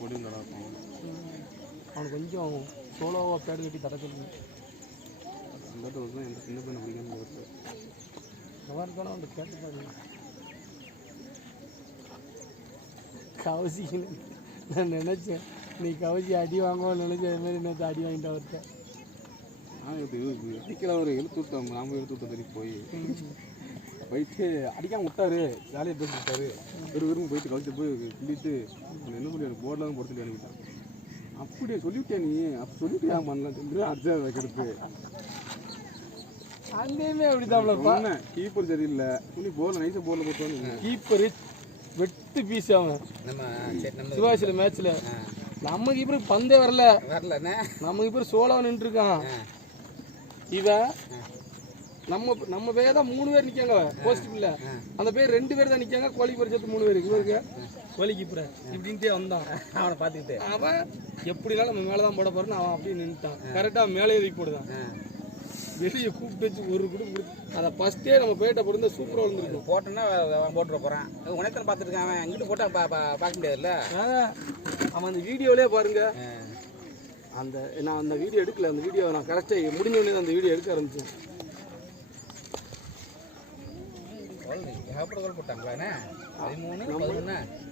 பொடியும் நல்லா இருக்கும். அவனுக்கு கொஞ்சம் சோலோவாக பேடு கட்டி தர சொல்லுங்க. அந்த வருஷம் எந்த சின்ன பையனை பிடிக்காம வருது. நல்லா இருக்கானோ அவன் கேட்டு பாருங்க. கவசி நான் நினச்சேன் நீ கவசி அடி வாங்குவோன்னு நினச்சேன். அதுமாரி நேற்று அடி வாங்கிட்டு அவர்கிட்ட. நான் இது அடிக்கிற ஒரு எழுத்து விட்டோம். நாம எழுத்து விட்ட தெரியும் போயிட்டு அடிக்காம விட்டாரு. ஜாலியாக பேசி விட்டாரு. விரும்பி போயிட்டு கவச்சு போய் கிள்ளிட்டு என்ன சொல்லி எனக்கு போர்டெலாம் போட்டு அனுப்பிட்டான். அப்படியே சொல்லிவிட்டேன் நீ அப்போ சொல்லிட்டு ஏன் பண்ணலாம் அடிச்சா வைக்கிறது. அங்கேயுமே அப்படிதான். கீப்பர் சரியில்லை. துணி போர்ல நைஸாக போர்ல போட்டு கீப்பரு வெட்டு பீஸ் அவன். சிவாசியில் மேட்ச்சில் நம்ம கீப்பருக்கு பந்தே வரல. நம்ம கீப்பர் சோலாவை நின்றுருக்கான். இவன் நம்ம பேர் தான் 3 பேர் நிற்காங்க போஸ்டில். அந்த பேர் 2 பேர் தான் நிற்காங்க. கோழி பறிச்சது 3 பேர். இவருக்கு கோழி கீப்பரை இப்படின்ட்டே வந்தான். அவனை பார்த்துக்கிட்டு அவன் எப்படினாலும் நம்ம மேலே தான் போட போறேன்னு அவன் அப்படியே நின்றுட்டான். கரெக்டாக மேலே தூக்கி போடுதான். வெளியே கூப்பிட்டு வச்சு ஒரு குடும்பம் அதை ஃபஸ்ட்டே நம்ம பேட்டை போட்டு சூப்பராக வந்துருக்கும். போட்டோன்னா அவன் போட்டுற போகிறான். உனக்கு பார்த்துருக்கான். அவன் எங்கிட்ட போட்டால் பார்க்க முடியாதுல்ல. அவன் அந்த வீடியோவிலே பாருங்க. நான் அந்த வீடியோ எடுக்கல. அந்த வீடியோ நான் கரெக்டாக முடிஞ்சோடனே அந்த வீடியோ எடுக்க ஆரம்பித்தேன். போட்டாங்களா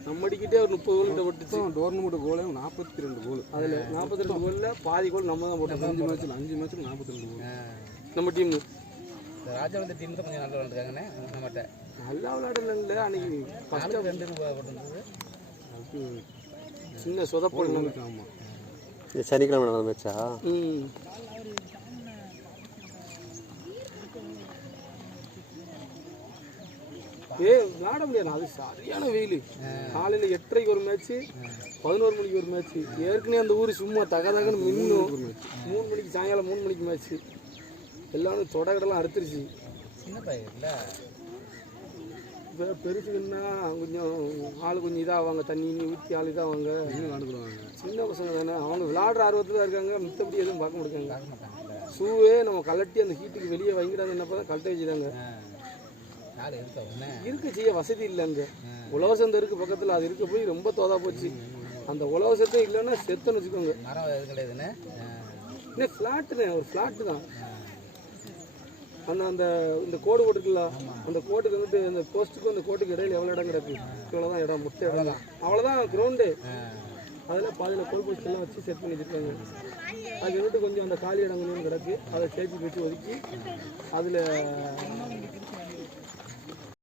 நம்ம அடிக்கிட்டே ஒரு 30 கோல் போட்டுச்சு. டோர்னமெண்ட் கோல் 42 கோல். அதில் 42 கோலில் பாதி கோல் நம்ம தான் போட்டோம். 5 மேட்ச்சில் 42 கோல் நம்ம டீம். ராஜா வந்து டீம் தான் கொஞ்சம் நல்லா விளாண்டுருக்காங்கண்ணே. நம்மகிட்ட நல்லா விளையாடல. அன்னைக்கு ஃபஸ்ட்டாக 2 போட்டுருந்தது. அது சின்ன சொதப்பல். ஆமாம் சனிக்கிழமை நடந்த மேட்சா? விளாட முடியாது. அது சரியான வெயில். காலையில் 8:30க்கு ஒரு மேட்ச்சு, 11 மணிக்கு ஒரு மேட்ச்சு. ஏற்கனவே அந்த ஊர் சும்மா தகன்னு மின்னும். 3 மணிக்கு சாயங்காலம் 3 மணிக்கு மேட்ச்சு. எல்லாரும் தொடகடெல்லாம் அறுத்துருச்சு. சின்ன பையன் இல்லை. இப்போ பெருசுக்குன்னா கொஞ்சம் ஆள் கொஞ்சம் இதாகுவாங்க. தண்ணி ஊற்றி ஆள் இதாகுவாங்க. விளாண்டுக்குவாங்க. சின்ன பசங்க தானே. அவங்க விளாடுற ஆர்வத்தில் தான் இருக்காங்க. மித்தபடி எதுவும் பார்க்க மாட்டாங்க. ஷூவே நம்ம கலட்டி அந்த ஹீட்டுக்கு வெளியே வாங்கிடாது. என்னப்போ தான் கலட்ட வச்சுதாங்க. இருக்கு செய்ய வசதி இல்லை. அங்கே உலவசந்தம் இருக்குது பக்கத்தில். அது இருக்க போய் ரொம்ப தோதா போச்சு. அந்த உலவசத்தம் இல்லைன்னா செத்துன்னு வச்சுக்கோங்க. இன்னும் ஃப்ளாட்டுண்ணே. ஒரு ஃப்ளாட்டு தான். அந்த இந்த கோடு போட்டுருக்குல்ல, அந்த கோட்டுக்கு வந்துட்டு அந்த போஸ்ட்டுக்கும் அந்த கோட்டுக்கு இடையில எவ்வளோ இடம் கிடக்கு? இவ்வளோதான் இடம். முட்டை இடம் தான். அவ்வளோதான் கிரவுண்டு. அதில் பாதியில் கோல் போஸ்ட் எல்லாம் வச்சு செட் பண்ணி வச்சுருக்காங்க. அது வந்துட்டு கொஞ்சம் அந்த காலி இடம் கொஞ்சம் கிடக்கு. அதை சேர்த்து வச்சு ஒதுக்கி அதில்